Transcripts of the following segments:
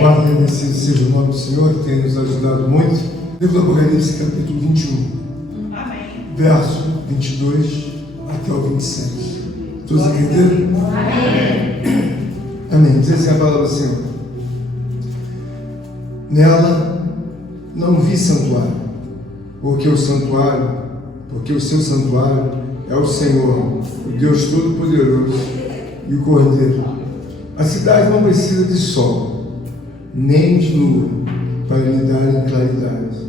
Louvado e agradecido seja o nome do Senhor, que tem nos ajudado muito. Livro do Apocalipse, capítulo 21, verso 22 até o 27. Todos entenderam? Amém. Amém. Diz assim a palavra do Senhor. Nela não vi santuário, porque o seu santuário é o Senhor, o Deus Todo-Poderoso e o Cordeiro. A cidade não precisa de sol, nem de lua, para lhe darem claridade,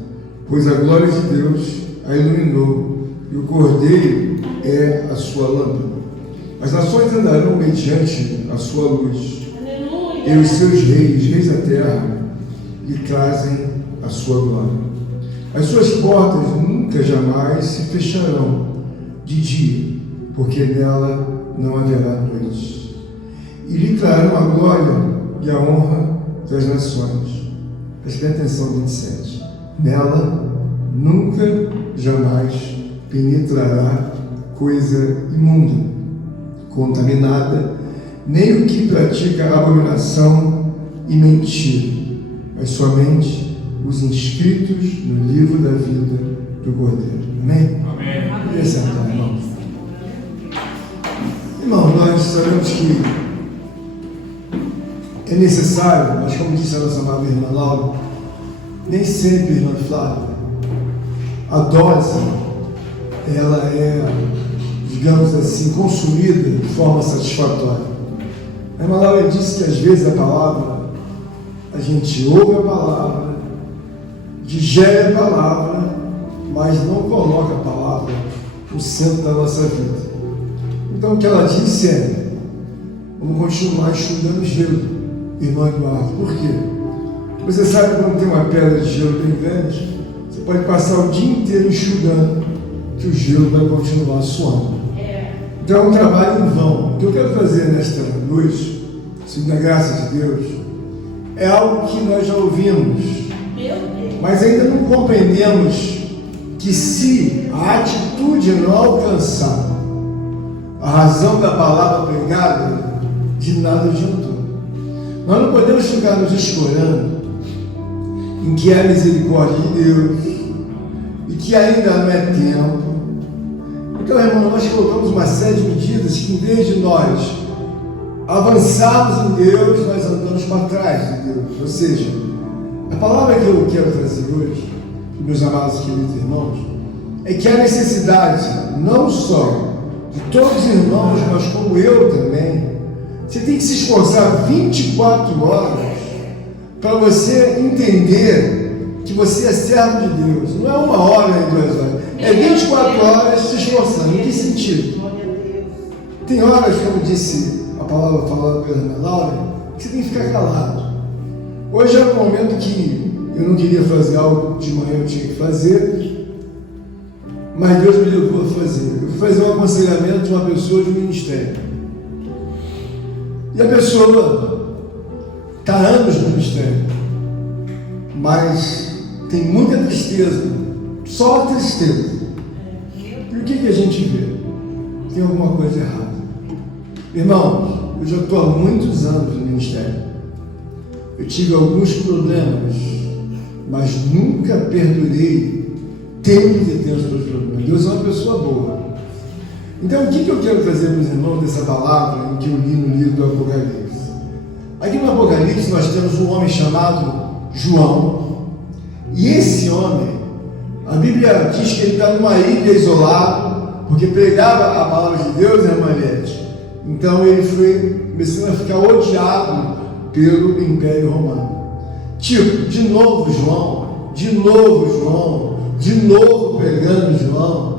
pois a glória de Deus a iluminou, e o Cordeiro é a sua lâmpada. As nações andarão mediante a sua luz, e os seus reis da terra, lhe trazem a sua glória. As suas portas nunca jamais se fecharão de dia, porque nela não haverá noite. E lhe trarão a glória e a honra das nações. Preste atenção, 27. Nela nunca jamais penetrará coisa imunda, contaminada, nem o que pratica abominação e mentira, mas somente os inscritos no livro da vida do Cordeiro. Amém? Amém. Queria sentar, irmão. Irmão, nós sabemos que é necessário, mas como disse a nossa amada irmã Laura, nem sempre, irmã Flávia, a dose, ela é, digamos assim, consumida de forma satisfatória. A irmã Laura disse que às vezes a palavra, a gente ouve a palavra, digere a palavra, mas não coloca a palavra no centro da nossa vida. Então o que ela disse é: vamos continuar estudando gelo, irmão Eduardo. Por quê? Você sabe quando tem uma pedra de gelo bem grande, você pode passar o dia inteiro enxugando, que o gelo vai continuar suando. Então é um trabalho em vão. O que eu quero fazer nesta noite, segundo a graça de Deus, é algo que nós já ouvimos, mas ainda não compreendemos que se a atitude não alcançar a razão da palavra pregada, de nada adiantou. Nós não podemos ficar nos escorando em que é a misericórdia de Deus e que ainda não é tempo. Então, irmão, nós colocamos uma série de medidas que, em vez de nós avançarmos em Deus, nós andamos para trás de Deus. Ou seja, a palavra que eu quero trazer hoje, meus amados e queridos irmãos, é que a necessidade, não só de todos os irmãos, mas como eu também, você tem que se esforçar 24 horas para você entender que você é servo de Deus. Não é 1 hora nem 2 horas, é 24 horas se esforçando. Em que sentido? Tem horas, como disse a palavra falada pela irmã Laura, que você tem que ficar calado. Hoje é um momento que eu não queria fazer algo de manhã, eu tinha que fazer, mas Deus me levou a fazer. Eu fui fazer um aconselhamento de uma pessoa de um ministério. E a pessoa está há anos no ministério, mas tem muita tristeza, só tristeza. E o que a gente vê? Tem alguma coisa errada. Irmão, eu já estou há muitos anos no ministério. Eu tive alguns problemas, mas nunca perdurei tempo de ter os meus problemas. Deus é uma pessoa boa. Então, o que eu quero trazer para os irmãos dessa palavra em que eu li no livro do Apocalipse? Aqui no Apocalipse nós temos um homem chamado João, e esse homem, a Bíblia diz que ele está numa ilha isolado, porque pregava a palavra de Deus, irmã Eliette. Então ele foi começando a ficar odiado pelo Império Romano. Tipo, de novo João, de novo pregando João.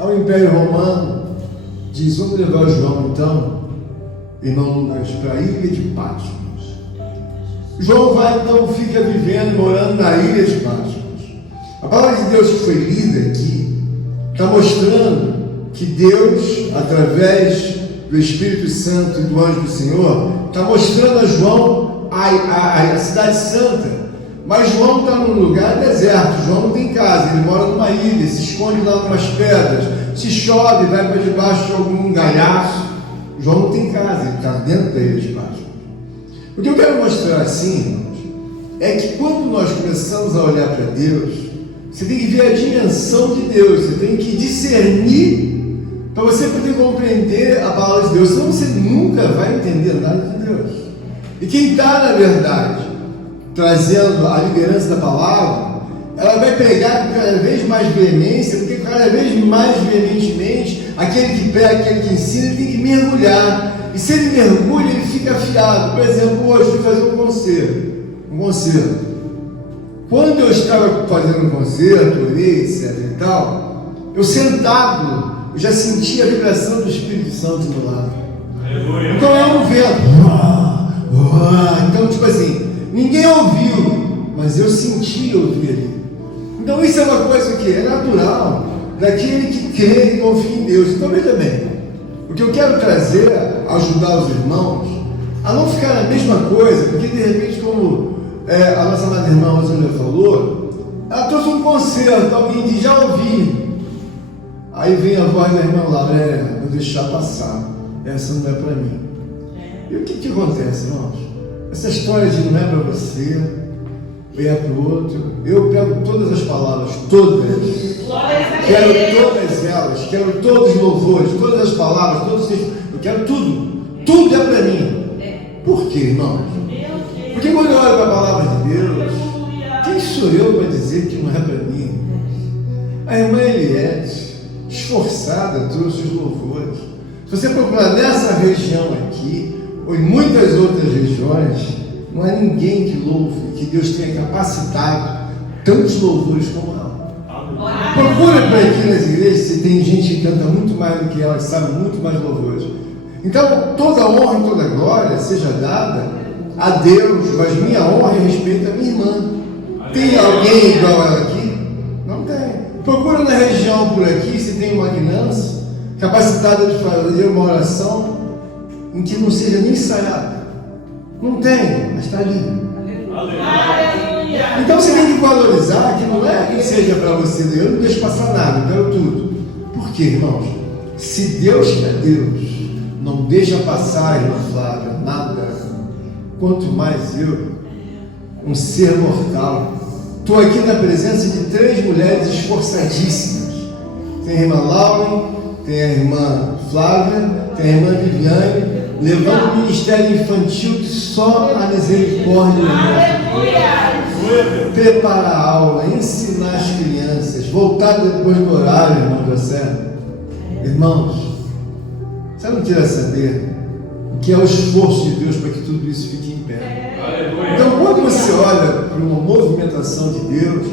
Ao Império Romano diz: vamos levar João então, irmão Lucas, para a ilha de Patmos. João vai então, fica vivendo, morando na ilha de Patmos. A palavra de Deus que foi lida aqui está mostrando que Deus, através do Espírito Santo e do anjo do Senhor, está mostrando a João a cidade santa. Mas João está num lugar deserto. João não tem casa, ele mora numa ilha, se esconde lá numas pedras. Se chove, vai para debaixo de algum galhaço. João não tem casa, ele está dentro da ilha de Patmos. O que eu quero mostrar assim, irmãos, é que quando nós começamos a olhar para Deus, você tem que ver a dimensão de Deus, você tem que discernir para você poder compreender a palavra de Deus, senão você nunca vai entender nada de Deus. E quem está, na verdade, trazendo a liderança da palavra, ela vai pregar com cada vez mais veemência, porque cada vez mais veementemente, aquele que prega, aquele que ensina, ele tem que mergulhar. E se ele mergulha, ele fica afiado. Por exemplo, hoje eu fui fazer um concerto. Quando eu estava fazendo um concerto, orei, etc e tal, eu sentado, eu já sentia a vibração do Espírito Santo do meu lado. Então é um vento. Então, tipo assim, ninguém ouviu, mas eu senti ouvir ali. Então isso é uma coisa que é natural daquele que crê e confia em Deus. Então veja bem, o que eu quero trazer, ajudar os irmãos a não ficar na mesma coisa, porque de repente, como a nossa amada irmã Rosângela falou, ela trouxe um concerto, alguém diz, já ouvi. Aí vem a voz da irmã Laura, vou deixar passar, essa não é para mim. E o que acontece, irmãos? Essa história de não é para você, é para o outro. Eu pego todas as palavras, todas. Quero todas elas, quero todos os louvores, todas as palavras, todos os textos. Eu quero tudo. Tudo é para mim. Por quê, irmãos? Porque quando eu olho para a palavra de Deus, quem sou eu para dizer que não é para mim? A irmã Eliette, esforçada, trouxe os louvores. Se você procurar nessa região aqui, ou em muitas outras regiões, não há ninguém que louve, que Deus tenha capacitado tantos louvores como ela. Procura para aqui nas igrejas, se tem gente que canta muito mais do que ela, que sabe muito mais louvores. Então, toda honra e toda glória seja dada a Deus, mas minha honra e respeito a minha irmã. Tem alguém igual ela aqui? Não tem. Procura na região por aqui, se tem uma criança capacitada de fazer uma oração em que não seja nem ensaiada. Não tem, mas está ali. Aleluia. Então você tem que valorizar que não é que seja para você, eu não deixo passar nada, eu quero tudo. Por quê, irmãos? Se Deus é Deus, não deixa passar, irmã Flávia, nada. Quanto mais eu, um ser mortal. Estou aqui na presença de 3 mulheres esforçadíssimas. Tem a irmã Laura, tem a irmã Flávia, tem a irmã Viviane, levando o ministério infantil que só a misericórdia preparar a aula, ensinar as crianças, voltar depois do horário, irmão José. Irmãos, você não quer saber o que é o esforço de Deus para que tudo isso fique em pé. Então, quando você olha para uma movimentação de Deus,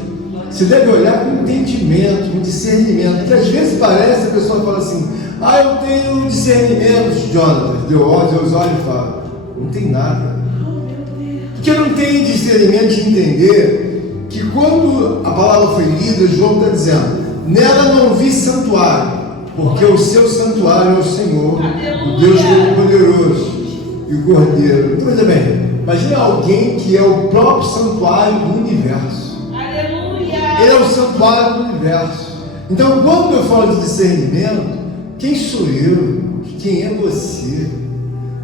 você deve olhar com entendimento, com discernimento, porque às vezes parece, a pessoa fala assim, eu tenho discernimento, Jonathan, Deus olha e fala, não tem nada. Porque não tem discernimento de entender que quando a palavra foi lida, João está dizendo, nela não vi santuário, porque o seu santuário é o Senhor, o Deus Todo-Poderoso e o Cordeiro. Então, veja bem, imagina alguém que é o próprio santuário do universo. Ele é o santuário do universo. Então, quando eu falo de discernimento, quem sou eu? Quem é você?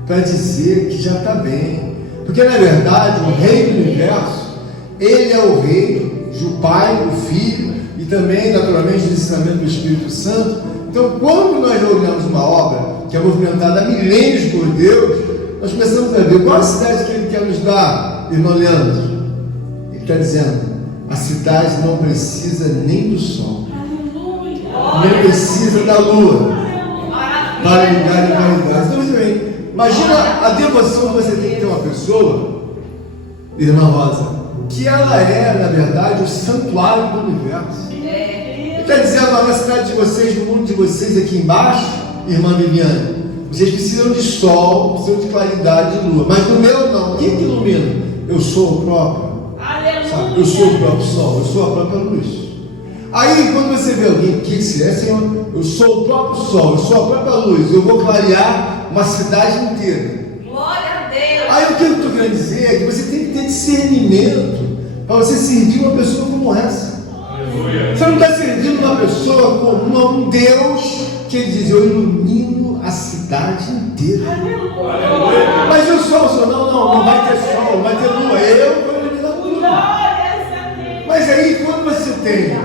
Para dizer que já está bem. Porque, na verdade, o rei do universo, ele é o rei, o Pai, o Filho, e também, naturalmente, o ensinamento do Espírito Santo. Então, quando nós olhamos uma obra que é movimentada há milênios por Deus, nós começamos a ver qual a cidade que ele quer nos dar, irmão Leandro. Ele está dizendo, a cidade não precisa nem do sol, nem precisa da lua, para ligar em caridade. Então, imagina a devoção que você tem que ter uma pessoa, irmã Rosa, que ela é, na verdade, o santuário do universo. Ele está dizendo, na cidade de vocês, no mundo de vocês aqui embaixo, irmã Viviane, vocês precisam de sol, precisam de claridade de lua, mas no meu não. Quem que ilumina? Eu sou o próprio. Sabe? Eu sou o próprio sol, eu sou a própria luz. Aí quando você vê alguém, o que se é, Senhor? Eu sou o próprio sol, eu sou a própria luz, eu vou clarear uma cidade inteira. Glória a Deus. Aí o que eu estou querendo dizer é que você tem que ter discernimento para você servir uma pessoa como essa. Você não está servindo uma pessoa como um Deus que ele diz, eu ilumino a cidade cidade inteira. Aleluia. Mas e o sol? Não vai ter sol, não vai ter lua. Eu vou iluminar tudo. Glórias a Deus. Mas aí, quando você tem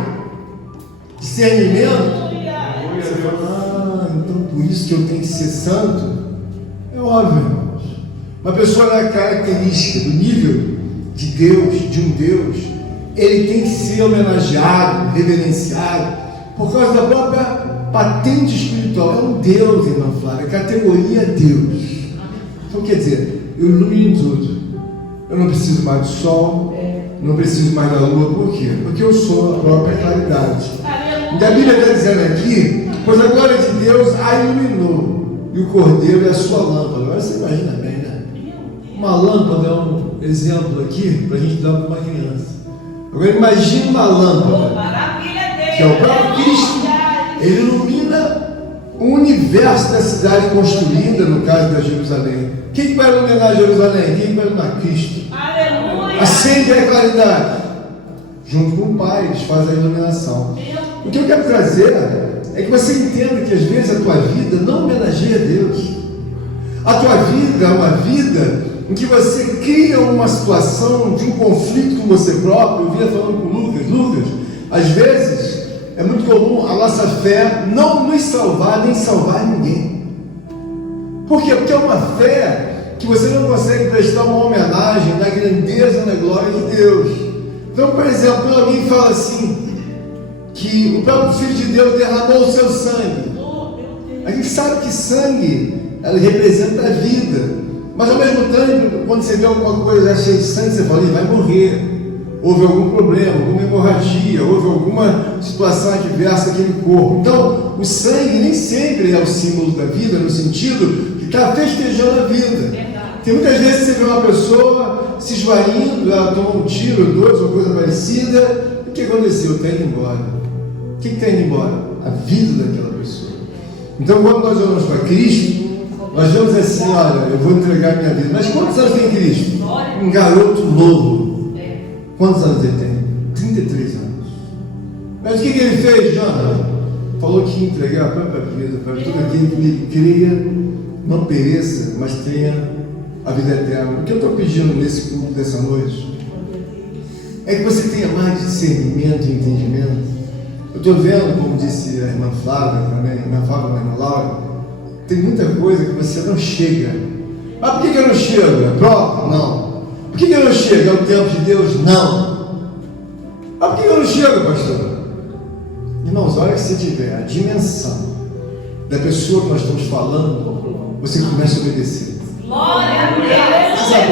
discernimento, você fala, então por isso que eu tenho que ser santo. É óbvio, irmãos. Uma pessoa na característica do nível de Deus, de um Deus, ele tem que ser homenageado, reverenciado, por causa da própria patente espiritual. É um Deus, irmã Flávia, a categoria Deus. Então quer dizer, eu ilumino tudo. Eu não preciso mais do sol, não preciso mais da lua. Por quê? Porque eu sou a própria claridade. E a Bíblia está dizendo aqui, pois a glória de Deus a iluminou, e o Cordeiro é a sua lâmpada. Agora você imagina bem, né? Uma lâmpada é um exemplo aqui para a gente dar para uma criança. Agora imagine uma lâmpada, que é o próprio Cristo. Ele ilumina o universo da cidade construída, no caso da Jerusalém. Quem vai iluminar Jerusalém? Quem vai iluminar? Cristo. Aleluia. Acende a claridade. Junto com o Pai, eles fazem a iluminação. O que eu quero trazer é que você entenda que às vezes a tua vida não homenageia Deus. A tua vida é uma vida em que você cria uma situação de um conflito com você próprio. Eu vinha falando com o Lucas, às vezes é muito comum a nossa fé não nos salvar, nem salvar ninguém. Por quê? Porque é uma fé que você não consegue prestar uma homenagem na grandeza, na glória de Deus. Então, por exemplo, quando alguém fala assim, que o próprio Filho de Deus derramou o seu sangue, a gente sabe que sangue, ela representa a vida. Mas ao mesmo tempo, quando você vê alguma coisa cheia de sangue, você fala, ele vai morrer. Houve algum problema, alguma hemorragia, houve alguma situação adversa naquele corpo. Então, o sangue nem sempre é o símbolo da vida, no sentido que está festejando a vida. Tem muitas vezes você vê uma pessoa se esvaindo, ela toma um tiro, dois, ou coisa parecida. O que aconteceu? Está indo embora. O que está indo embora? A vida daquela pessoa. Então, quando nós olhamos para Cristo, nós vemos assim, olha, eu vou entregar minha vida. Mas quantos anos tem Cristo? Um garoto novo. Quantos anos ele tem? 33 anos. Mas o que ele fez, Jonas? Falou que ia entregar a própria vida para todo aquele que nele creia, não pereça, mas tenha a vida eterna. O que eu estou pedindo nesse culto dessa noite é que você tenha mais discernimento e entendimento. Eu estou vendo, como disse a irmã Flávia também, a irmã Flávia e a irmã Laura, tem muita coisa que você não chega. Mas por que eu não chego? É prova? Não. Por que eu não chego? É o tempo de Deus? Não. Mas por que eu não chego, pastor? Irmãos, a hora que você tiver a dimensão da pessoa que nós estamos falando, você começa a obedecer. Glória a Deus. Sabe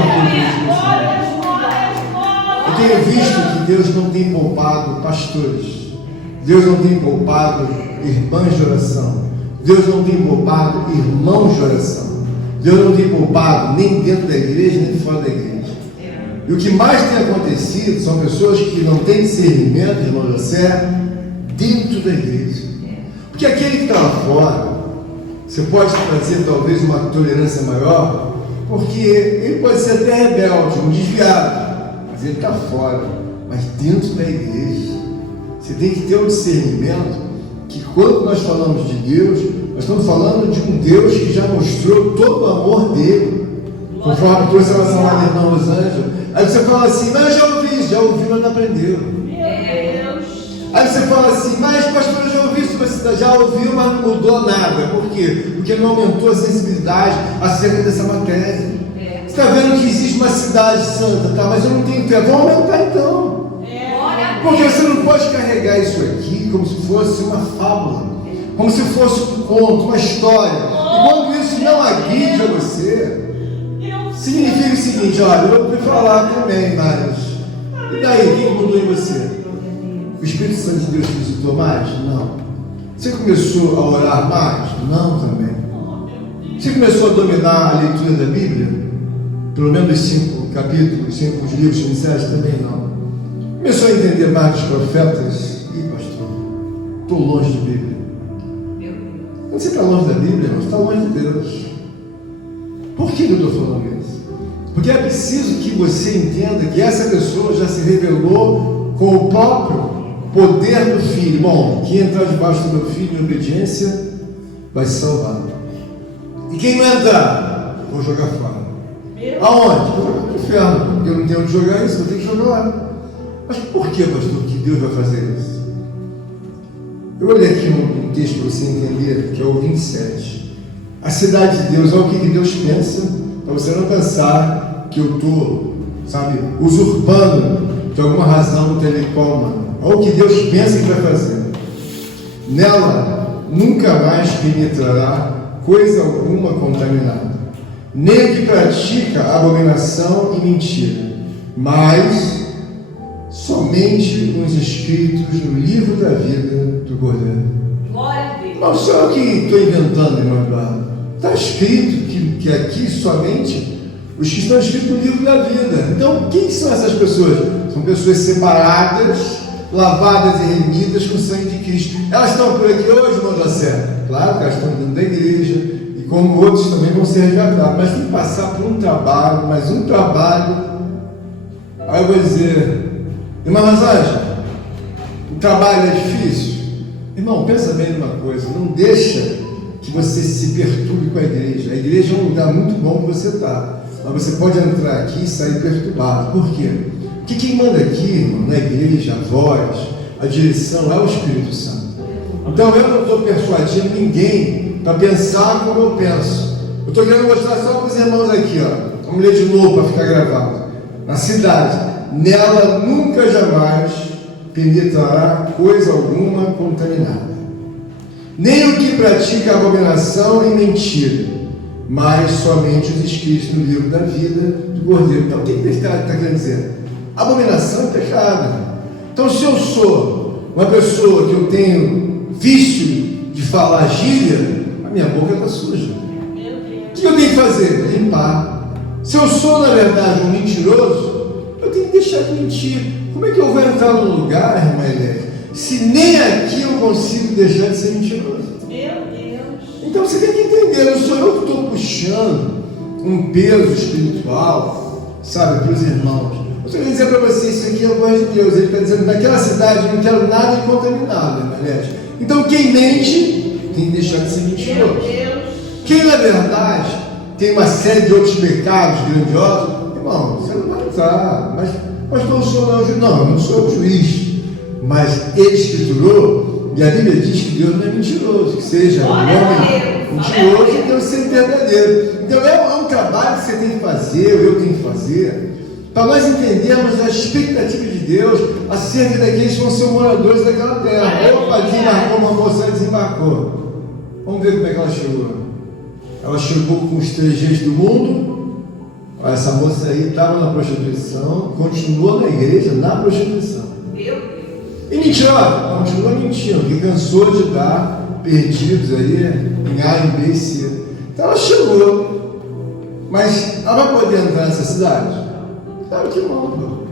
por que eu tenho visto que Deus não tem poupado pastores. Deus não tem poupado irmãs de oração. Deus não tem poupado irmãos de oração. Deus não tem poupado nem dentro da igreja, nem fora da igreja. E o que mais tem acontecido são pessoas que não têm discernimento, irmão José, dentro da igreja. Porque aquele que está lá fora, você pode fazer talvez uma tolerância maior, porque ele pode ser até rebelde, um desviado, mas ele está fora. Mas dentro da igreja, você tem que ter um discernimento que quando nós falamos de Deus, nós estamos falando de um Deus que já mostrou todo o amor dele, conforme trouxe a nossa amada irmã Rosângela. Aí você fala assim, mas eu já ouvi, mas não aprendeu. Aí você fala assim, mas pastor, eu já ouvi isso, você já ouviu, mas não mudou nada. Por quê? Porque não aumentou a sensibilidade acerca dessa matéria. Você está vendo que existe uma cidade santa, tá? Mas eu não tenho fé. Vamos aumentar então. Porque você não pode carregar isso aqui como se fosse uma fábula, como se fosse um conto, uma história. E quando isso não agride a você, significa o seguinte, olha, eu ouvi falar também, mas e daí, o que mudou em você? O Espírito Santo de Deus te visitou mais? Não. Você começou a orar mais? Não também. Você começou a dominar a leitura da Bíblia? Pelo menos os 5 capítulos, 5 livros iniciais? Também não. Começou a entender mais os profetas? Ih, pastor, estou longe da Bíblia. Quando você está longe da Bíblia, você está longe de Deus. Por que eu estou falando isso? Porque é preciso que você entenda que essa pessoa já se revelou com o próprio poder do Filho. Bom, quem entrar debaixo do meu Filho em obediência vai se salvar. E quem não entrar, vou jogar fora. Aonde? Vou jogar no inferno. Eu não tenho onde jogar isso, vou ter que jogar lá. Mas por que, pastor, que Deus vai fazer isso? Eu olhei aqui um texto para você entender, que é o 27. A cidade de Deus é o que Deus pensa, para você não pensar que eu estou, usurpando de alguma razão intelectual humana. É o que Deus pensa que vai fazer. Nela nunca mais penetrará coisa alguma contaminada, nem o que pratica abominação e mentira, mas somente os escritos no livro da vida do Cordeiro. Glória a Deus. Não sou eu que estou inventando, irmão Eduardo. Está escrito que aqui somente os que estão escritos no livro da vida. Então, quem são essas pessoas? São pessoas separadas, lavadas e remidas com o sangue de Cristo. Elas estão por aqui hoje, irmão José? Claro que elas estão dentro da igreja, e como outros também vão ser resgatados, mas tem que passar por um trabalho, mais um trabalho. Aí eu vou dizer, irmã Rosângela, o trabalho é difícil? Irmão, pensa bem numa coisa, não deixa que você se perturbe com a igreja. A igreja é um lugar muito bom que você está, mas você pode entrar aqui e sair perturbado. Por quê? Porque quem manda aqui, irmão, na igreja, a voz, a direção, é o Espírito Santo. Então eu não estou persuadindo ninguém para pensar como eu penso. Eu estou querendo mostrar só para os irmãos aqui, ó. Vamos ler de novo para ficar gravado. Na cidade, nela nunca jamais penetrará coisa alguma contaminada, nem o que pratica abominação e mentira, mas somente os escritos no livro da vida do Cordeiro. Então o que está querendo dizer? Abominação é pecado. Então, se eu sou uma pessoa que eu tenho vício de falar gíria, a minha boca está suja. O que eu tenho que fazer? Limpar. Se eu sou, na verdade, um mentiroso, eu tenho que deixar de mentir. Como é que eu vou entrar num lugar, irmã Helena, se nem aqui eu consigo deixar de ser mentiroso? Meu Deus. Então você tem que entender, não sou eu que estou puxando um peso espiritual, para os irmãos. Eu estou querendo dizer para você, isso aqui é a voz de Deus. Ele está dizendo, naquela cidade eu não quero nada contaminado, irmã Helena. Então quem mente tem que deixar de ser mentiroso. Meu Deus. Quem, na verdade, tem uma série de outros pecados grandiosos, irmão, você não vai entrar. Mas, pastor, o senhor não é o juiz. Não, eu não sou o juiz. Mas ele escriturou, e a Bíblia diz que Deus não é mentiroso, que seja um homem mentiroso e Deus ser verdadeiro. Então é um trabalho que você tem que fazer, eu tenho que fazer, para nós entendermos a expectativa de Deus acerca daqueles que vão ser moradores daquela terra. Opa, desembarcou uma moça, desembarcou. Vamos ver como é que ela chegou. Ela chegou com os trejeitos do mundo. Essa moça aí estava na prostituição, continuou na igreja na prostituição. Meu Deus. E mentiu, continua mentindo, que cansou de dar perdidos aí em A, em B e C. Então ela chegou, mas ela vai poder entrar nessa cidade? Claro que não, pô.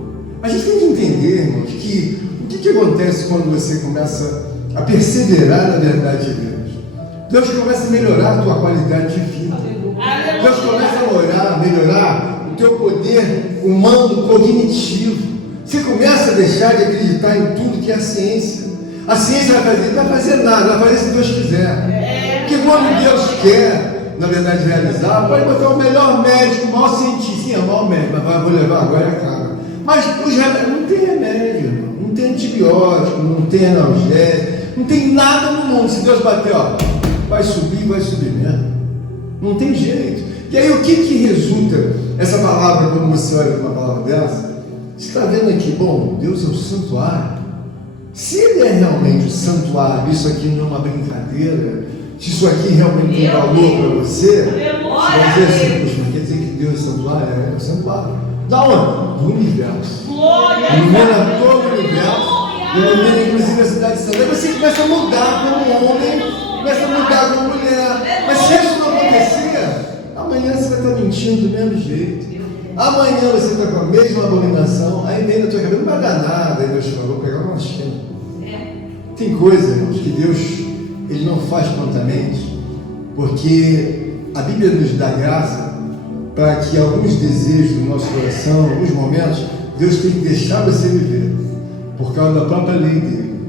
A gente tem que entender, irmãos, que o que acontece quando você começa a perseverar na verdade de Deus? Deus começa a melhorar a tua qualidade de vida. Deus começa a melhorar o teu poder humano cognitivo. Você começa a deixar de acreditar em tudo que é a ciência. A ciência não vai fazer nada, vai fazer se Deus quiser. Porque quando Deus quer, na verdade, realizar, pode botar o melhor médico, o maior cientista. Sim, é o maior médico, mas vou levar agora e acaba. Mas os remédios, não tem remédio, irmão. Não tem antibiótico, não tem analgésico, não tem nada no mundo. Se Deus bater, ó, vai subir mesmo. Não tem jeito. E aí o que resulta essa palavra, quando você olha para uma palavra dessa? Você está vendo aqui, bom, Deus é o santuário. Se Ele é realmente o santuário, isso aqui não é uma brincadeira, se isso aqui realmente tem valor para você, você vai dizer assim, poxa, mas quer dizer que Deus é santuário? É o santuário. Da onde? Do universo. Ilumina todo o universo, ilumina inclusive a cidade santa. Aí você começa a mudar como homem, começa a mudar como mulher. Mas se isso não acontecer, amanhã você vai estar mentindo do mesmo jeito. Amanhã você está com a mesma abominação, aí vem na tua cabeça, não vai dar nada, aí Deus falou, vou pegar uma china. Tem coisa, irmãos, que Deus Ele não faz prontamente, porque a Bíblia nos dá graça para que alguns desejos do nosso coração, alguns momentos, Deus tem que deixar você viver, por causa da própria lei dele.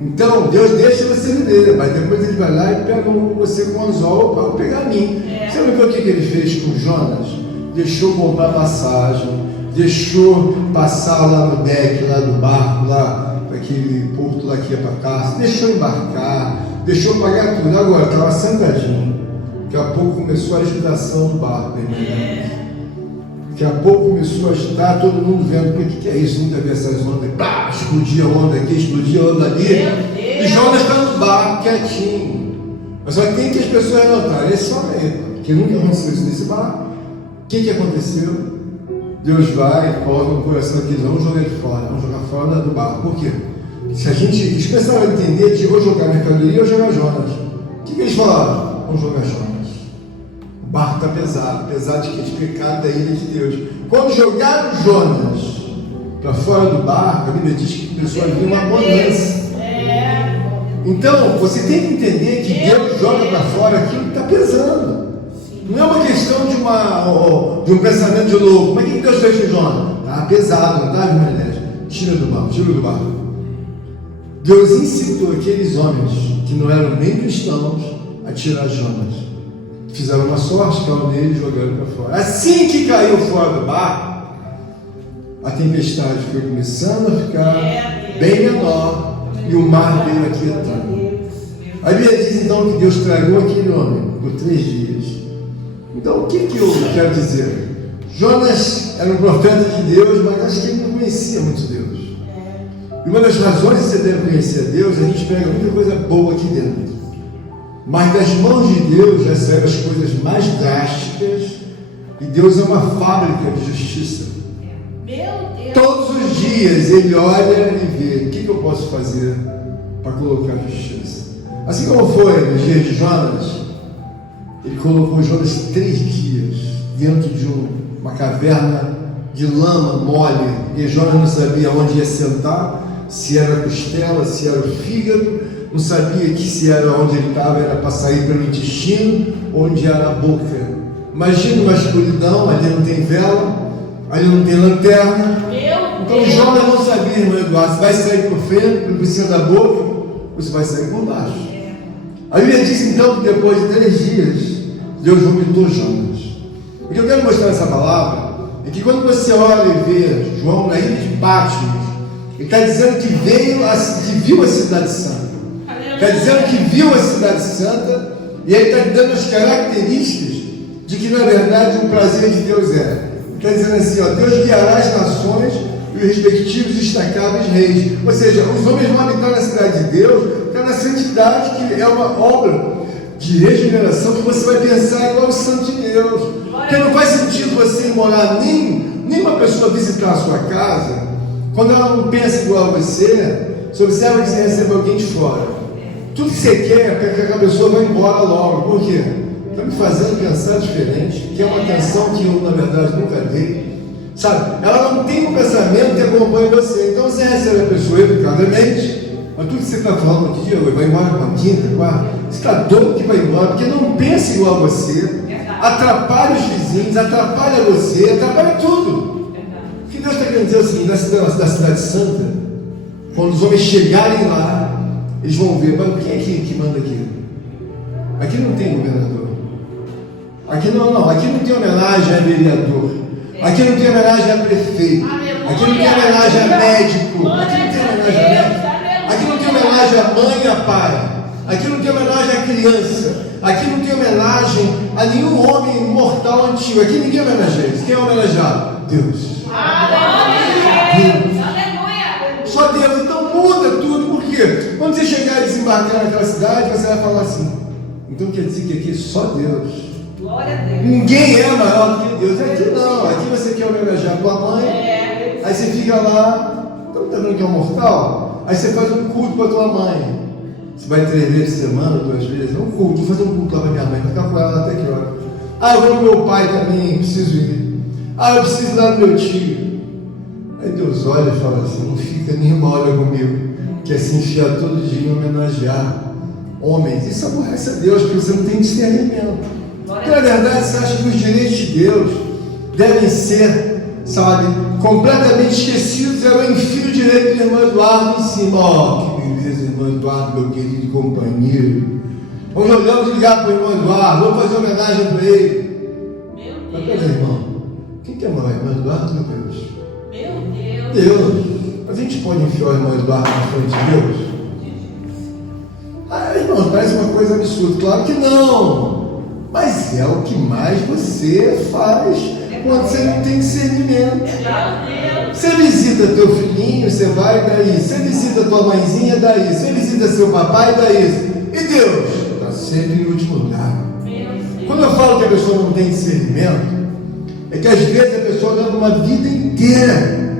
Então, Deus deixa você viver, mas depois ele vai lá e pega você com o anzol para pegar a mim. Você não viu o que ele fez com Jonas? Deixou comprar passagem, deixou passar lá no deck, lá do barco, lá aquele porto lá que ia para casa, deixou embarcar, deixou pagar tudo. Agora, estava sentadinho. Daqui a pouco começou a agitação do barco, Daqui a pouco começou a agitar, todo mundo vendo o que é isso, nunca vi essas ondas. Pá, explodia onda aqui, explodia onda ali. E Jonas está no barco, quietinho. Mas só que tem que as pessoas notarem, esse homem aí, que nunca aconteceu isso nesse barco. O que aconteceu? Deus vai, coloca no coração aqui, vamos jogar ele fora, vamos jogar fora do barco. Por quê? Se a gente, eles começaram a entender que ou jogar mercadoria ou jogar Jonas. O que eles falaram? Vamos jogar Jonas. O barco está pesado, pesado de quê? De pecado da ira de Deus. Quando jogaram Jonas para fora do barco, a Bíblia diz que começou a vir uma bonança. Então, você tem que entender que Deus joga para fora aquilo que está pesando. Não é uma questão de um pensamento de louco. Mas o que Deus fez com Jonas? Está pesado, não está, irmã? Tira do barco, tira do barco. Deus incitou aqueles homens que não eram nem cristãos a tirar Jonas. Fizeram uma sorte, caiu nele e jogaram para fora. Assim que caiu fora do barco, a tempestade foi começando a ficar bem menor e o mar veio aquietando. A Bíblia diz então que Deus tragou aquele homem por 3 dias. Então o que eu quero dizer? Jonas era um profeta de Deus, mas acho que ele não conhecia muito Deus. E uma das razões de você deve conhecer a Deus, a gente pega muita coisa boa aqui dentro. Mas das mãos de Deus recebe as coisas mais drásticas, e Deus é uma fábrica de justiça. Meu Deus. Todos os dias Ele olha e vê o que eu posso fazer para colocar justiça. Assim como foi nos dias de Jonas, Ele colocou Jonas 3 dias dentro de uma caverna de lama mole, e Jonas não sabia onde ia sentar, se era a costela, se era o fígado, não sabia que se era onde ele estava, era para sair pelo intestino, onde era a boca. Imagina uma escuridão, ali não tem vela, ali não tem lanterna. Então Jonas não sabia, irmão Eduardo, se vai sair por frente, por cima da boca, ou se vai sair por baixo. A Bíblia diz então que depois de 3 dias, Deus vomitou Jonas. O que eu quero mostrar nessa palavra é que quando você olha e vê João na ilha de Patmos, ele está dizendo que viu a cidade santa. Está dizendo que viu a cidade santa, e ele está dando as características de que na verdade o prazer de Deus é. Ele está dizendo assim, ó, Deus guiará as nações e os respectivos destacáveis reis. Ou seja, os homens vão habitar na cidade de Deus, está na santidade, que é uma obra de regeneração, que você vai pensar igual o santo de Deus. Porque não faz sentido você ir morar, nem uma pessoa visitar a sua casa, quando ela não pensa igual a você observa que você recebe alguém de fora. Tudo que você quer é que a pessoa vá embora logo. Por quê? Está me fazendo pensar diferente, que é uma atenção que eu, na verdade, nunca dei. Sabe? Ela não tem um pensamento que acompanha você. Então você recebe a pessoa educadamente, mas tudo que você está falando aqui, vai embora com a quinta, quarta, você está doido que vai embora, porque não pensa igual a você, atrapalha os vizinhos, atrapalha você, atrapalha tudo. O que Deus está querendo dizer é o seguinte, da cidade santa, quando os homens chegarem lá, eles vão ver, mas quem é que manda aqui? Aqui não tem governador. Aqui não tem homenagem a vereador. Aqui não tem homenagem a prefeito. Aqui não tem homenagem a médico. Aqui não tem homenagem a médico. Aqui não tem homenagem a mãe e a pai. Aqui não tem homenagem a criança. Aqui não tem homenagem a nenhum homem mortal antigo. Aqui ninguém homenageia. Quem é homenageado? Deus. Só Deus. Então muda tudo. Por quê? Quando você chegar e desembarcar naquela cidade, você vai falar assim, então quer dizer que aqui é só Deus. Glória a Deus. Ninguém é maior do que Deus. Aqui não. Aqui você quer homenagear a tua mãe. Aí você fica lá. Então tá vendo que é um mortal? Aí você faz um culto para tua mãe. Você vai 3 vezes por semana, 2 vezes. Um culto. Vou fazer um culto lá para minha mãe. Vai ficar com ela até que hora? Ah, eu vou no meu pai também. Preciso ir. Ah, eu preciso ir lá no meu tio. Aí Deus olha e fala assim, não fica nenhuma hora comigo, que é se enfiar todo dia em homenagear homens. Isso aborrece a Deus, porque você não tem discernimento. Porque na verdade você acha que os direitos de Deus devem ser, completamente esquecidos. Eu enfio o direito do irmão Eduardo em cima. Que beleza, irmão irmão Eduardo, meu querido companheiro. Hoje olhamos ligar para o irmão Eduardo, vamos fazer homenagem para ele. Mas peraí, irmão, quem quer morar irmão Eduardo, meu Deus? Meu Deus. Deus, a gente pode enfiar o irmão Eduardo na frente de Deus? Ah, irmão, parece uma coisa absurda. Claro que não. Mas é o que mais você faz quando você não tem discernimento. Você visita teu filhinho, você vai, daí. Você visita tua mãezinha, daí. Você visita seu papai, daí. E Deus está sempre em último lugar. Quando eu falo que a pessoa não tem discernimento, é que às vezes a pessoa leva uma vida inteira,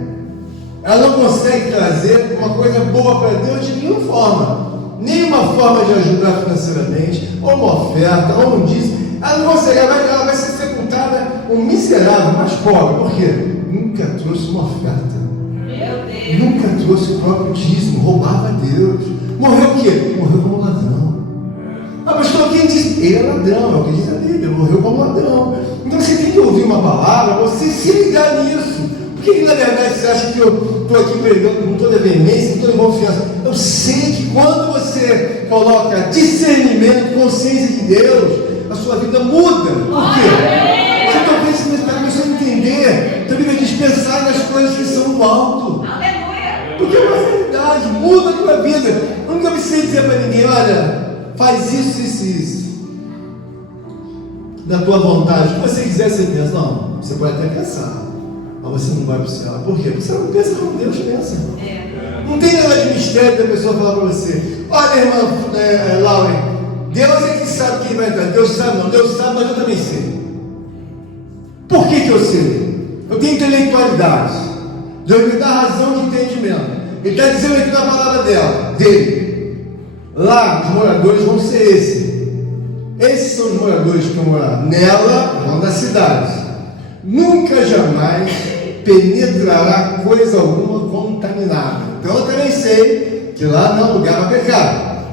ela não consegue trazer uma coisa boa para Deus de nenhuma forma. Nenhuma forma de ajudar financeiramente, ou uma oferta, ou um dízimo. Ela não consegue, ela vai ser sepultada um miserável, mais pobre. Por quê? Nunca trouxe uma oferta. Meu Deus. Nunca trouxe o próprio dízimo, roubava a Deus. Morreu o quê? Morreu como ladrão. Ah, pastor, quem diz? Ele é ladrão, é o que diz a Bíblia, morreu como ladrão. Então você tem que ouvir uma palavra, você se ligar nisso. Por que na verdade você acha que eu estou aqui pregando com toda veemência, com toda confiança? Eu sei que quando você coloca discernimento, consciência de Deus, a sua vida muda. Por quê? Você está começando a entender. Então a Bíblia diz: pensar nas coisas que são do alto. Aleluia. Porque é uma realidade, muda a tua vida. Eu nunca precisei dizer para ninguém: olha, faz isso, isso e isso. Da tua vontade, o que você quiser, você pensa. Não, você pode até pensar, mas você não vai para o céu. Por quê? Porque você não pensa como Deus pensa. Não tem nada de mistério da pessoa falar para você: olha, irmã Lauren, Deus é que sabe quem vai entrar. Deus sabe, não. Deus sabe, mas eu também sei. Por que eu sei? Eu tenho intelectualidade. Deus me dá razão de entendimento. Ele está dizendo aqui na palavra dele: lá os moradores vão ser esses. Esses são os moradores que vão morar nela, vão da cidade. Nunca jamais penetrará coisa alguma contaminada. Então eu também sei que lá não é lugar para pecar.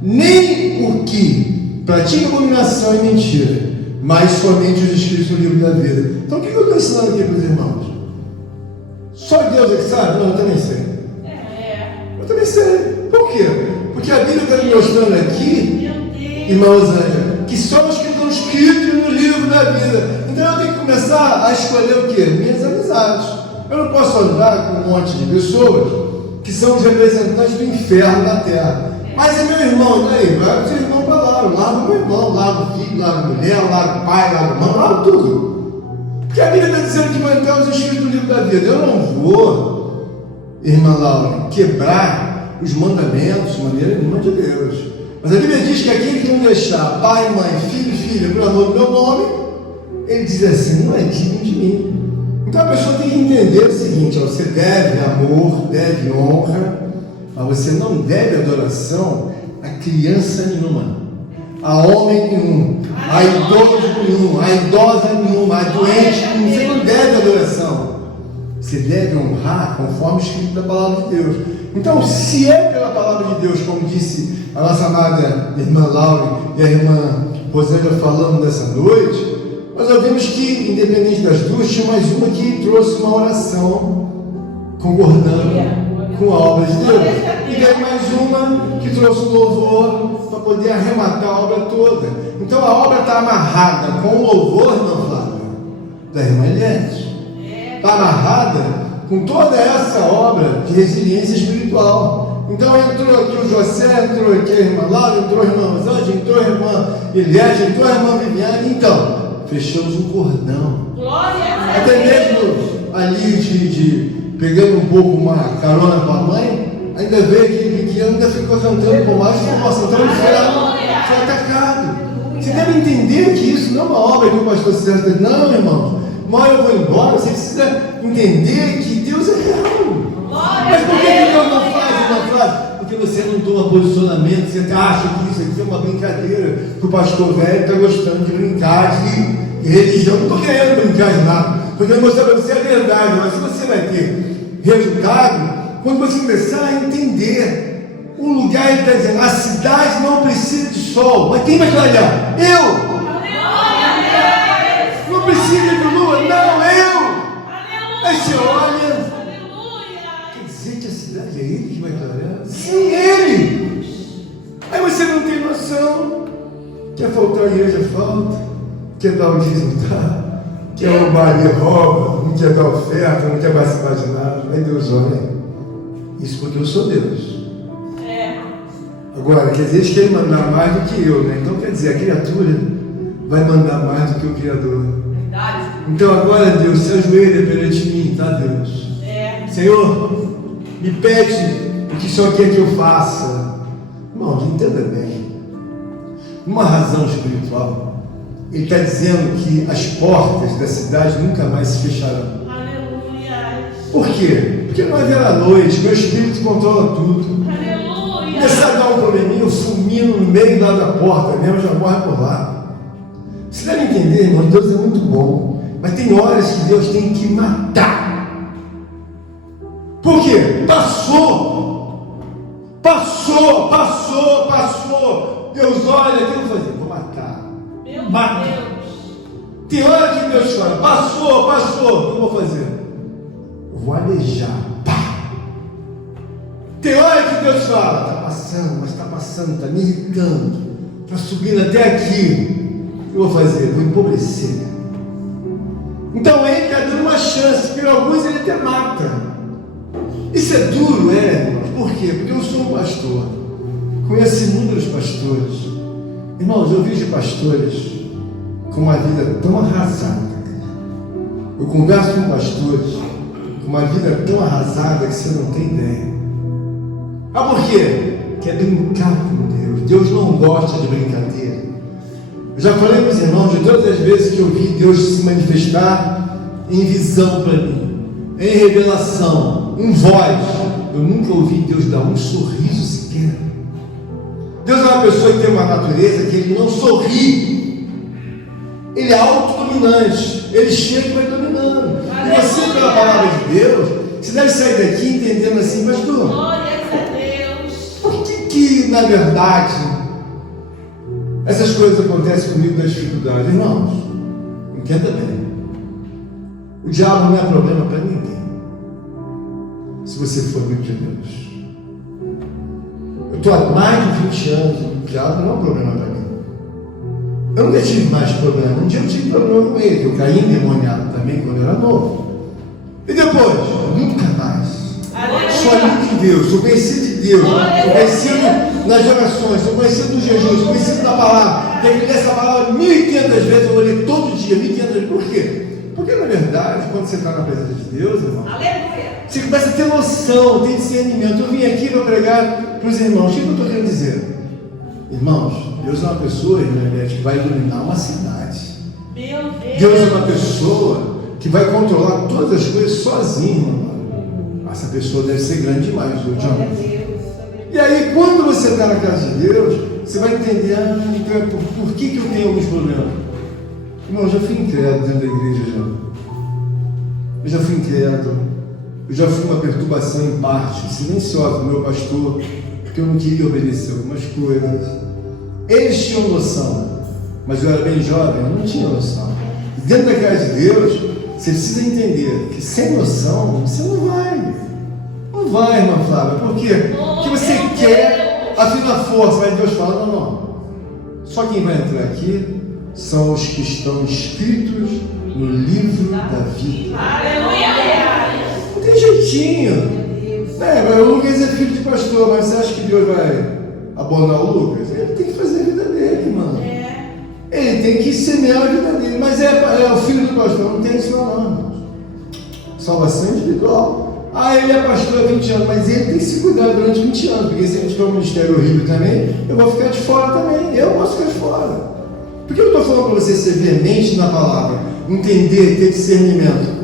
Nem o que pratica abominação e mentira, mas somente os escritos do livro da vida. Então o que eu estou ensinando aqui para os irmãos? Só Deus é que sabe? Não, eu também sei. Eu também sei. Por quê? Porque a Bíblia está me mostrando aqui, irmãos, que só os que estão escritos no livro da vida. Então eu tenho que começar a escolher o quê? Minhas amizades. Eu não posso andar com um monte de pessoas que são os representantes do inferno na terra. Mas é meu irmão, daí, vai o seu irmão para lá. Eu largo meu irmão, largo o filho, largo a mulher, largo o pai, largo a mãe, largo tudo. Porque a Bíblia está dizendo que vai entrar os escritos do livro da vida. Eu não vou, irmã Laura, quebrar os mandamentos de maneira nenhuma de Deus. Mas a Bíblia diz que aquele que não deixar pai, mãe, filho, filha, pelo amor do meu nome, ele diz assim: não é digno de mim. Então a pessoa tem que entender o seguinte: ó, você deve amor, deve honra, mas você não deve adoração a criança nenhuma, a homem nenhum, a idoso nenhum, a idosa nenhuma, a doente nenhum. Você não deve adoração. Você deve honrar conforme o escrito da palavra de Deus. Então, se é pela palavra de Deus, como disse a nossa amada irmã Laura e a irmã Rosângela falando dessa noite, nós ouvimos que, independente das duas, tinha mais uma que trouxe uma oração concordando com a obra de Deus. E veio mais uma que trouxe um louvor para poder arrematar a obra toda. Então a obra está amarrada com o louvor, irmã Flávia, da irmã Eliette. Está amarrada com toda essa obra de resiliência espiritual. Então entrou aqui o José, entrou aqui a irmã Laura, entrou a irmã Rosângela, entrou a irmã Eliette, entrou a irmã Viviane. Então, fechamos um cordão. Até mesmo ali pegando um pouco uma carona com a mãe, ainda veio aquele pequeno, ainda ficou cantando por mais informação. Então ele foi atacado. Você deve entender que isso não é uma obra que o pastor César diz: não, irmão, uma hora eu vou embora. Você precisa entender que Deus é real. Mas por que Deus não faz? Porque você não toma posicionamento, você acha que isso aqui é uma brincadeira, que o pastor velho está gostando de brincar de religião. Não estou querendo brincar de nada, estou querendo mostrar para você a verdade. Mas se você vai ter resultado, quando você começar a entender o lugar, ele está dizendo: a cidade não precisa de sol, mas quem vai clarear? Eu! Não precisa de lua, não, eu! Aí você olha, quer dizer que a cidade é ele que vai clarear? Sim, ele! faltar a igreja, falta. Quer dar o dízimo, tá? Quer roubar, ele rouba. Não quer dar oferta, não quer participar de nada. Aí Deus olha. Isso porque eu sou Deus. Agora, quer dizer, eles querem mandar mais do que eu, né? Então, quer dizer, a criatura vai mandar mais do que o Criador. Verdade. Então, agora, Deus, se ajoelha perante mim, tá, Deus? Senhor, me pede o que o Senhor quer que eu faça. Irmão, entenda bem. Uma razão espiritual, ele está dizendo que as portas da cidade nunca mais se fecharão. Aleluia. Por quê? Porque não haverá noite, meu espírito controla tudo. Aleluia. Começar a dar um probleminha, eu fulmino no meio da porta mesmo, já morre por lá. Você deve entender, irmão, Deus é muito bom, mas tem horas que Deus tem que matar. Por quê? Passou. Deus olha, o que eu vou fazer? Vou matar. Meu Mata. Deus. Tem hora que Deus fala, passou, o que eu vou fazer? Eu vou alejar. Pá. Tem hora que Deus fala, está passando, está me irritando, está subindo até aqui. O que eu vou fazer? Vou empobrecer. Então ele está dando uma chance, porque alguns ele até mata. Isso é duro, irmãos. Por quê? Porque eu sou um pastor. Conheço inúmeros pastores. Irmãos, eu vejo pastores com uma vida tão arrasada. Eu converso com pastores com uma vida tão arrasada que você não tem ideia. Ah, por quê? Quer brincar com Deus. Deus não gosta de brincadeira. Eu já falei para os irmãos de todas as vezes que eu vi Deus se manifestar em visão para mim, em revelação, em voz. Eu nunca ouvi Deus dar um sorriso sequer. Deus é uma pessoa que tem uma natureza que ele não sorri. Ele é autodominante. Ele chega e vai dominando. E você, pela palavra de Deus, você deve sair daqui entendendo assim, pastor, Glórias a Deus. por que na verdade essas coisas acontecem comigo nas dificuldades? Irmãos, entenda bem. O diabo não é problema para ninguém, se você for amigo de Deus. Eu estou há mais de 20 anos, o diabo não é um problema para mim. Eu nunca tive mais problema. Um dia eu tive problema com ele, eu caí endemoniado também quando eu era novo. E depois, nunca mais. Sou amigo de Deus, sou conhecido de Deus, sou conhecido nas orações, sou conhecido no jejum, sou conhecido na palavra. Tem que ler essa palavra 1.500 vezes, eu vou ler todo dia, 1.500 vezes. Por quê? Porque na verdade, quando você está na presença de Deus, irmão, você começa a ter noção, tem discernimento. Eu vim aqui para pregar para os irmãos. O que eu estou querendo dizer? Irmãos, Deus é uma pessoa, irmã, que vai dominar uma cidade. Meu Deus. Deus é uma pessoa que vai controlar todas as coisas sozinho, irmão. Essa pessoa deve ser grande demais, viu, John? E aí, quando você está na casa de Deus, você vai entender, então, por que eu tenho alguns problemas. Irmão, eu já fui incrédulo dentro da igreja, já. Eu já fui incrédulo. Eu já fui uma perturbação em parte, silenciosa do meu pastor, porque eu não queria obedecer algumas coisas. Eles tinham noção, mas eu era bem jovem, eu não tinha noção. E dentro da casa de Deus, você precisa entender que sem noção, você não vai. Não vai, irmã Flávia. Por quê? Porque você quer afinar força, mas Deus fala, não. Só quem vai entrar aqui são os que estão inscritos no livro da vida. Aleluia. Não tem jeitinho. O Lucas é filho de pastor, mas você acha que Deus vai abonar o Lucas? Ele tem que fazer a vida dele, irmão. Ele tem que semear a vida dele. Mas é o filho do pastor, não tem isso não. Salvação individual. Ele é pastor há 20 anos, mas ele tem que se cuidar durante 20 anos, porque se ele tiver um ministério horrível também, eu vou ficar de fora também. Eu posso ficar de fora. Por que eu estou falando para você ser veemente na palavra, entender, ter discernimento?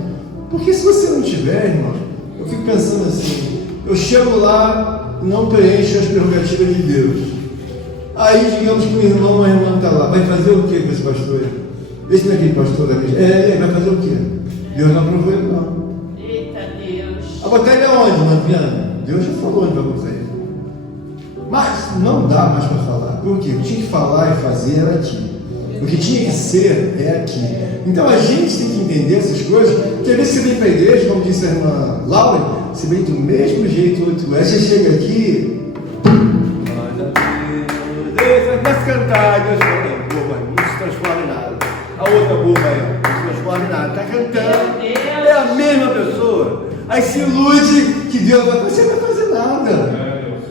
Porque se você não tiver, irmão, eu fico pensando assim, eu chego lá e não preencho as prerrogativas de Deus. Aí, digamos que um irmão, uma irmã está lá, vai fazer o que com esse pastor? Esse não é aquele pastor da igreja? Ele vai fazer o quê? Deus não aprovou ele, não. Eita Deus. A botar ele aonde, Mariana? Deus já falou onde vai botar ele. Mas não dá mais para falar. Por quê? O que tinha que falar e fazer era aqui. O que tinha que ser é aqui. Então a gente tem que entender essas coisas, porque às vezes você vem para a igreja, como disse a irmã Laura, você vem do mesmo jeito que tu é. Você chega aqui. beleza, começa a cantar, Deus fala, boba, não se transforma em nada. A outra boba aí, não se transforma em nada, está cantando, é a mesma pessoa. Aí se ilude que Deus vai fazer, você não vai fazer nada.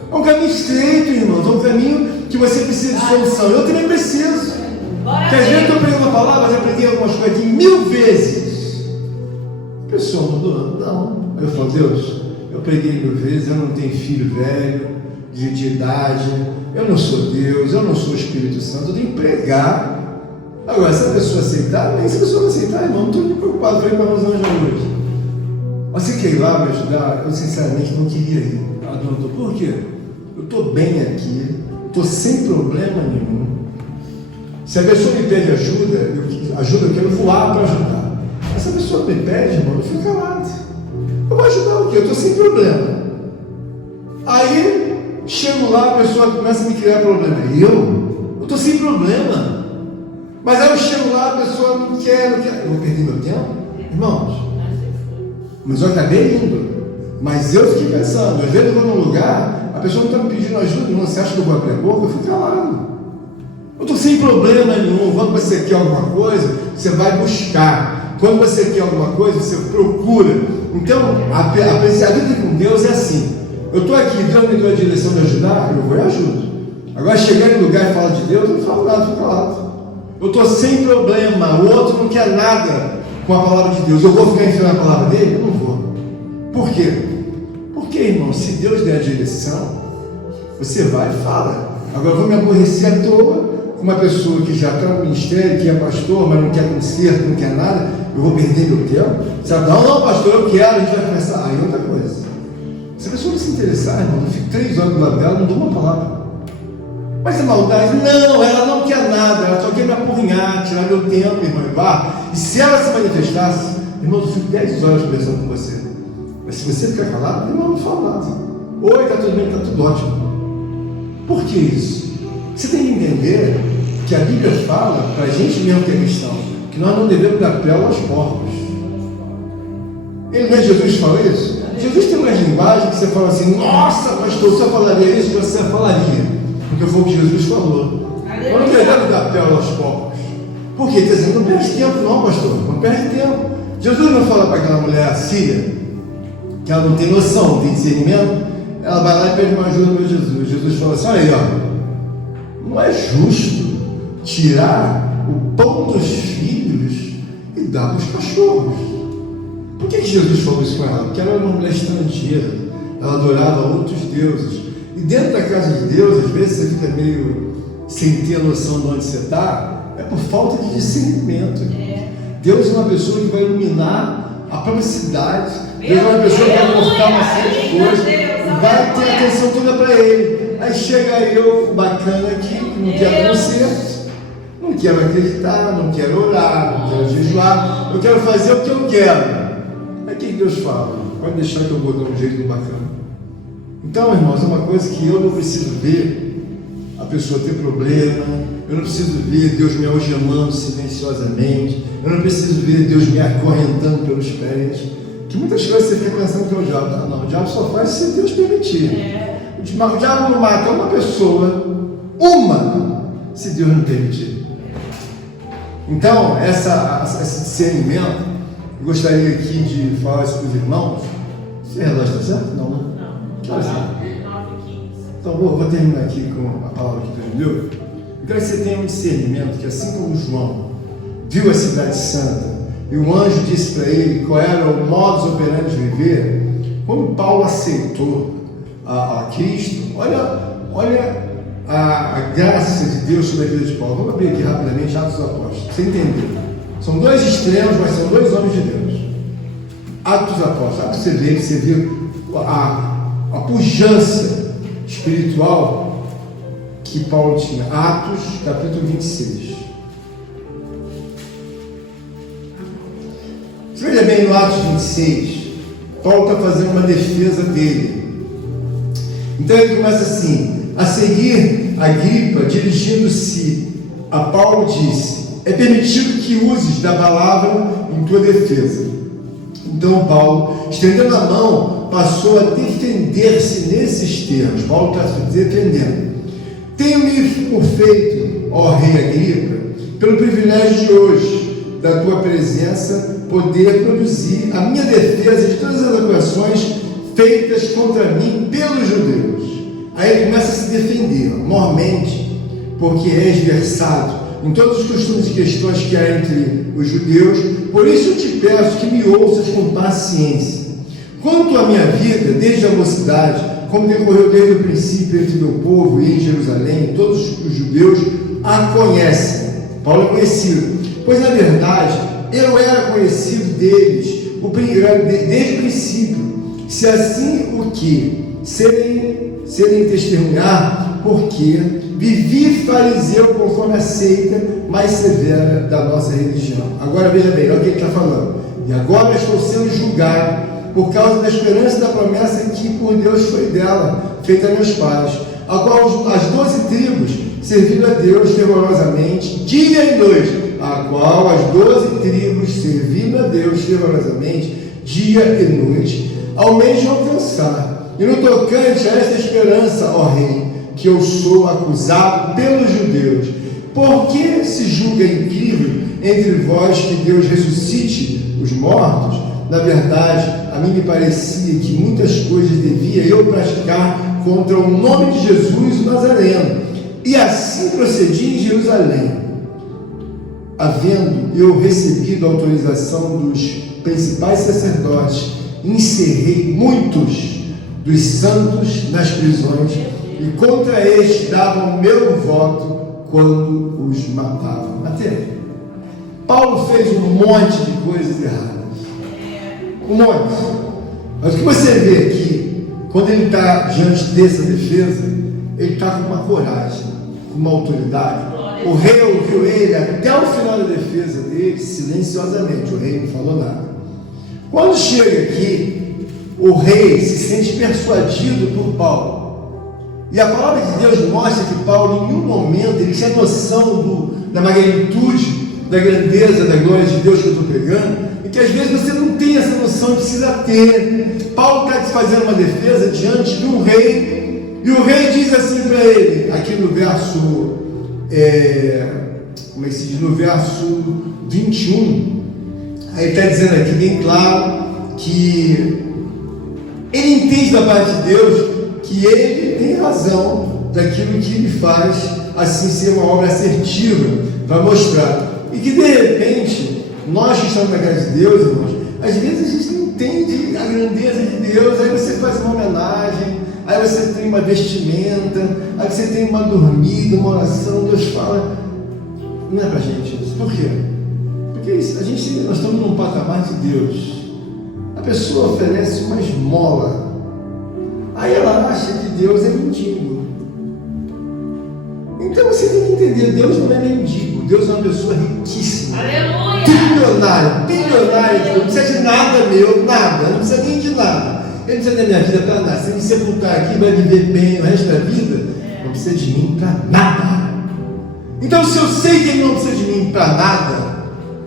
É um caminho estreito, irmãos, é um caminho que você precisa de solução. Eu também preciso. Porque às vezes eu estou pregando uma palavra, já preguei algumas coisas aqui 1000 vezes. A pessoa mudou? Não. Aí eu falo, Deus, eu preguei 1000 vezes, eu não tenho filho velho, de idade, eu não sou Deus, eu não sou o Espírito Santo, eu tenho que pregar. Agora, se a pessoa aceitar, nem se a pessoa não aceitar, irmão, não estou muito preocupado, falei para nós hoje à noite. Você quer ir lá me ajudar? Eu sinceramente não queria ir. Ah, doutor, por quê? Eu estou bem aqui, estou sem problema nenhum. Se a pessoa me pede ajuda, eu quero voar para ajudar. Mas se a pessoa me pede, irmão, eu fico calado. Eu vou ajudar o quê? Eu estou sem problema. Aí, chego lá, a pessoa começa a me criar problema. Eu estou sem problema. Mas aí eu chego lá, a pessoa não quer. Eu vou perder meu tempo? Irmãos, mas eu acabei indo. Mas eu fiquei pensando, às vezes eu vou num lugar, a pessoa não está me pedindo ajuda, não. Você acha que eu vou abrir a boca? Eu fico calado. Eu estou sem problema nenhum. Quando você quer alguma coisa, você vai buscar. Quando você quer alguma coisa, você procura. Então, a vida com Deus é assim. Eu estou aqui, Deus me deu a direção de ajudar, eu vou e ajudo. Agora, chegar em lugar e falar de Deus, eu não falo nada, fico calado. Eu estou sem problema, o outro não quer nada com a palavra de Deus. Eu vou ficar ensinando a palavra dele? Eu não vou. Por quê? Porque, irmão, se Deus der a direção, você vai e fala. Agora, eu vou me aborrecer à toa com uma pessoa que já está no ministério, que é pastor, mas não quer conserto, não quer nada, eu vou perder meu tempo? Você vai falar, não, pastor, eu quero, a gente vai começar. Aí outra coisa. Se a pessoa não se interessar, irmão, eu fico 3 horas do lado dela, não dou uma palavra. Mas é maldade? Não, ela não quer nada, ela só quer me apurrinhar, tirar meu tempo, irmão, e se ela se manifestasse, irmão, eu fico 10 horas conversando com você. Mas se você ficar calado, irmão, não fala nada. Oi, está tudo bem, está tudo ótimo. Por que isso? Você tem que entender que a Bíblia fala, para a gente mesmo que é cristão, que nós não devemos dar pele aos porcos. Ele não é Jesus que fala isso? Jesus tem uma linguagem que você fala assim, nossa, pastor, você falaria isso? Você falaria. Porque foi o que Jesus falou. Nós não devemos dar pele aos porcos. Por quê? Ele está dizendo, não perde tempo não, pastor, não perde tempo. Jesus não fala para aquela mulher síria, que ela não tem noção, não tem discernimento, ela vai lá e pede uma ajuda para Jesus. Jesus fala assim, olha aí, ó, não é justo tirar o pão dos filhos e dar para os cachorros. Por que Jesus falou isso com ela? Porque ela era uma mulher estrangeira, ela adorava outros deuses. E dentro da casa de Deus, às vezes você fica meio sem ter a noção de onde você está, é por falta de discernimento. Deus é uma pessoa que vai iluminar a própria cidade. Deus é uma pessoa que vai mostrar uma série de coisas, vai ter a atenção toda para Ele. Aí chega eu, bacana aqui, não quero conserto, não quero acreditar, não quero orar, não quero jejuar, eu quero fazer o que eu quero. Aí o que Deus fala? Pode deixar que eu vou dar um jeito bacana. Então, irmãos, é uma coisa que eu não preciso ver a pessoa ter problema, eu não preciso ver Deus me algemando silenciosamente, eu não preciso ver Deus me acorrentando pelos pés, que muitas coisas você fica pensando que é o diabo. Ah, não, o diabo só faz se Deus permitir. O diabo não mata uma pessoa, se Deus não permitir. Então, esse discernimento, eu gostaria aqui de falar isso para os irmãos. Esse relógio está certo? Não, né? Não. 9h15. Então, vou terminar aqui com a palavra que Deus me deu. Eu quero que você tenha um discernimento, que assim como João viu a cidade santa, e o anjo disse para ele qual era o modus operandi de viver, quando Paulo aceitou a Cristo, olha a graça de Deus sobre a vida de Paulo. Vamos abrir aqui rapidamente Atos dos Apóstolos, para você entender. São 2 extremos, mas são 2 homens de Deus. Atos dos Apóstolos, você vê a pujança espiritual que Paulo tinha. Atos, capítulo 26. Veja bem no Atos 26, Paulo está fazendo uma defesa dele. Então ele começa assim: a seguir, Agripa, dirigindo-se a Paulo, disse: é permitido que uses da palavra em tua defesa. Então Paulo, estendendo a mão, passou a defender-se nesses termos. Paulo está se defendendo. Tenho-me por feito, ó rei Agripa, pelo privilégio de hoje, da tua presença, poder produzir a minha defesa de todas as acusações feitas contra mim pelos judeus. Aí ele começa a se defender, mormente, porque és versado em todos os costumes e questões que há entre os judeus. Por isso eu te peço que me ouças com paciência. Quanto à minha vida, desde a mocidade, como decorreu desde o princípio entre meu povo e em Jerusalém, todos os judeus a conhecem. Paulo é conhecido, pois na verdade eu era conhecido deles desde o princípio. Se assim o que serem testemunhar, porque vivi fariseu conforme a seita mais severa da nossa religião. Agora veja bem, olha o que ele está falando. E agora estou sendo julgado por causa da esperança da promessa que por Deus foi dela, feita a meus pais, a qual as 12 tribos serviram a Deus fervorosamente, dia e noite, a qual as 12 tribos serviram a Deus fervorosamente, dia e noite, almejam alcançar. E no tocante a esta esperança, ó rei, que eu sou acusado pelos judeus, por que se julga incrível entre vós que Deus ressuscite os mortos? Na verdade, a mim me parecia que muitas coisas devia eu praticar contra o nome de Jesus o Nazareno, e assim procedi em Jerusalém, havendo eu recebido a autorização dos principais sacerdotes, encerrei muitos dos santos nas prisões, e contra estes davam meu voto quando os matavam. Até Paulo fez um monte de coisas erradas. Um monte. Mas o que você vê aqui, quando ele está diante dessa defesa, ele está com uma coragem, com uma autoridade. O rei ouviu ele até o final da defesa dele, silenciosamente. O rei não falou nada. Quando chega aqui, o rei se sente persuadido por Paulo. E a palavra de Deus mostra que Paulo, em nenhum momento, ele tinha noção da magnitude, da grandeza, da glória de Deus que eu estou pregando, e que às vezes você não tem essa noção, precisa ter. Paulo está fazendo uma defesa diante de um rei, e o rei diz assim para ele, aqui no verso, como é que se diz? No verso 21, aí está dizendo aqui bem claro que ele entende da parte de Deus que ele tem razão daquilo que ele faz, assim ser uma obra assertiva, para mostrar. E que de repente, nós que estamos na casa de Deus, irmãos, às vezes a gente não entende a grandeza de Deus, aí você faz uma homenagem, aí você tem uma vestimenta, aí você tem uma dormida, uma oração, Deus fala, não é pra gente isso. Por quê? Porque nós estamos num patamar de Deus. A pessoa oferece uma esmola, aí ela acha que Deus é mendigo. Então você tem que entender, Deus não é mendigo, Deus é uma pessoa riquíssima. Aleluia! Bilionário, não precisa de nada meu, nada, não precisa nem de nada. Ele não precisa da minha vida para nada. Se me sepultar aqui, vai viver bem o resto da vida, não precisa de mim para nada. Então, se eu sei que ele não precisa de mim para nada,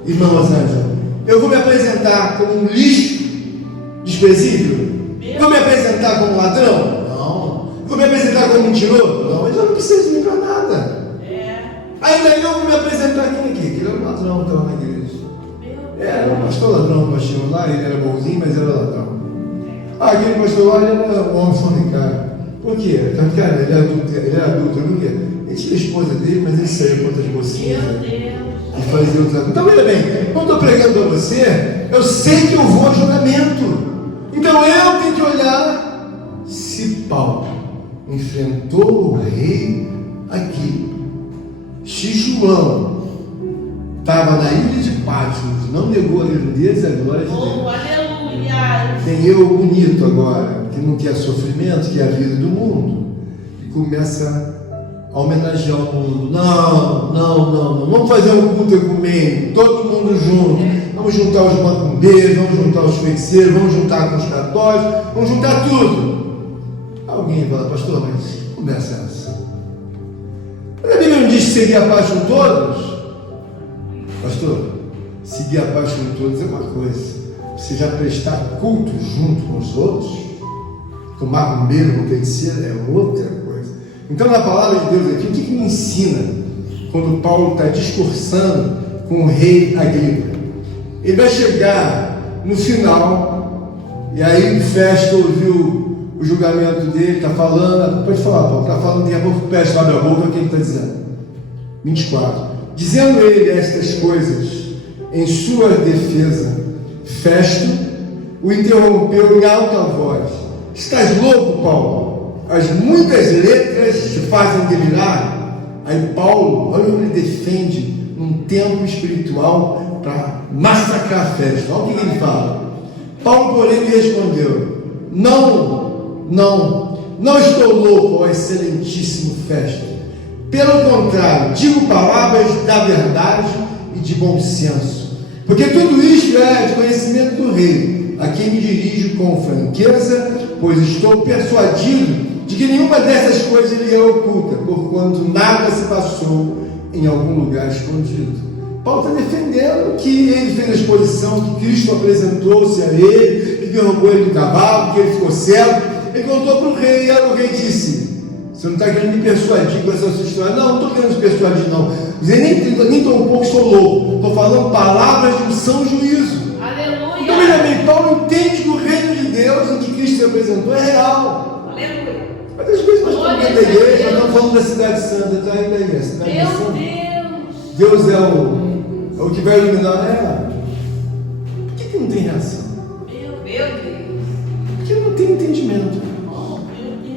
irmão Rosângela, eu vou me apresentar como um lixo desprezível? Vou me apresentar como ladrão? Não. Vou me apresentar como mentiroso? Não, mas eu não preciso de mim para nada. Ainda eu vou me apresentar aqui. Aquele era um ladrão que estava na igreja. Era um pastor ladrão que nós tínhamos lá, ele era bonzinho, mas era ladrão. Aquele pastor lá, ele era um homem fornicário. Por quê? Cara, ele era adulto, por quê? Ele tinha a esposa dele, mas ele saía com outras mocinhas. E fazia outras. Então, veja bem, quando eu estou pregando para você, eu sei que eu vou ao julgamento. Então eu tenho que olhar se Paulo enfrentou o rei aqui. Se João estava na ilha de Patmos, não negou a grandeza e a glória de Deus. Aleluia! Tem eu bonito agora, que não quer sofrimento, que é a vida do mundo, e começa a homenagear o mundo. Não. Vamos fazer um culto ecumênico, todo mundo junto. Vamos juntar os macumbeiros, vamos juntar os feiticeiros, vamos juntar com os católicos, vamos juntar tudo. Alguém fala, pastor, mas que conversa é essa? Mas a Bíblia não diz que seguir a paz com todos? Pastor, seguir a paz com todos é uma coisa. Você já prestar culto junto com os outros, com macumbeiro, com feiticeiro, é outra coisa. Então, na palavra de Deus aqui, o que me ensina quando Paulo está discursando com o rei Agripa? Ele vai chegar no final, e aí Festo ouviu o julgamento dele, está falando, pode falar, Paulo, está falando, daqui a pouco Festo abre a boca, o que ele está dizendo? 24. Dizendo ele estas coisas em sua defesa, Festo o interrompeu em alta voz. Estás louco, Paulo? As muitas letras te fazem delirar? Aí Paulo, olha como ele defende um tempo espiritual para massacrar Festo. Olha o que ele fala. Paulo, porém, lhe respondeu: não estou louco, ó excelentíssimo Festo. Pelo contrário, digo palavras da verdade e de bom senso, porque tudo isto é de conhecimento do rei, a quem me dirijo com franqueza, pois estou persuadido de que nenhuma dessas coisas lhe é oculta, porquanto nada se passou em algum lugar escondido. Paulo está defendendo que ele fez a exposição, que Cristo apresentou-se a ele, que derrubou ele do cavalo, que ele ficou cego. Ele contou para o rei, e o rei disse: você não está querendo me persuadir com essa sua história? Não estou querendo te persuadir, não. Nem tão pouco estou louco. Estou falando palavras de um são juízo. Aleluia. Então, veja bem, Paulo entende que o reino de Deus, em que Cristo se apresentou, é real. Aleluia. Mas às vezes nós estamos dentro da igreja, nós estamos falando da cidade santa, está aí da igreja. Cidade Meu santa. Deus. Deus é o que vai iluminar ela. Por que não tem reação? Meu Deus. Porque não tem entendimento.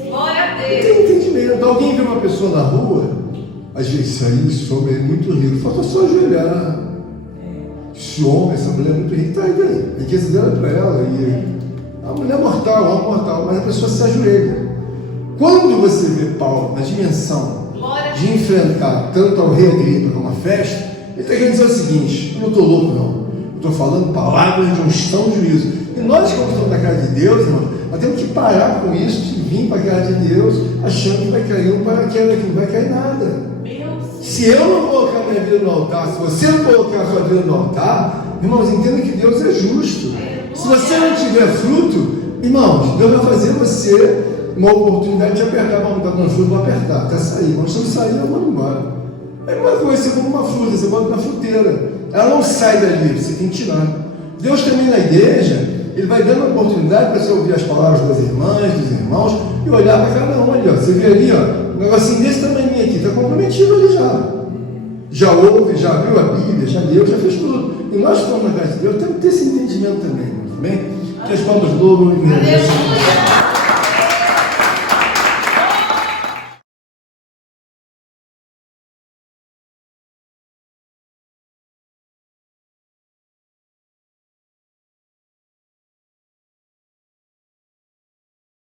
Glória a Não Deus. tem entendimento. Alguém vê uma pessoa na rua, às vezes isso aí, esse homem é muito rico, falta só ajoelhar. Esse homem, essa mulher é muito rica, tá aí, velho. A riqueza dela é para ela. E a mulher é mortal, o homem é mortal, mas a pessoa se ajoelha. Quando você vê Paulo na dimensão de enfrentar tanto ao rei Agripa como a Festo, ele está querendo dizer o seguinte: eu não estou louco, não. Eu estou falando palavras de um estão juízo. E nós, como estamos na casa de Deus, irmão, nós temos que parar com isso e vir para a casa de Deus achando que vai cair um paraquedas, que não vai cair nada. Se eu não colocar minha vida no altar, se você não colocar a sua vida no altar, irmãos, entenda que Deus é justo. Se você não tiver fruto, irmãos, Deus vai fazer você uma oportunidade de apertar. Vamos estar dando fruto, vou apertar, até sair. Mas se não sair, eu vou embora. É uma coisa, você compra uma fruta, você bota na fruteira. Ela não sai dali, você tem que tirar. Deus também na igreja, Ele vai dando a oportunidade para você ouvir as palavras das irmãs, dos irmãos, e olhar para cada um ali, ó. Você vê ali, ó, um negocinho desse tamanho aqui, está comprometido ali já. Já ouve, já viu a Bíblia, já leu, já fez tudo. E nós que estamos na casa de Deus temos que ter esse entendimento também, amém? Que as palmas louvam e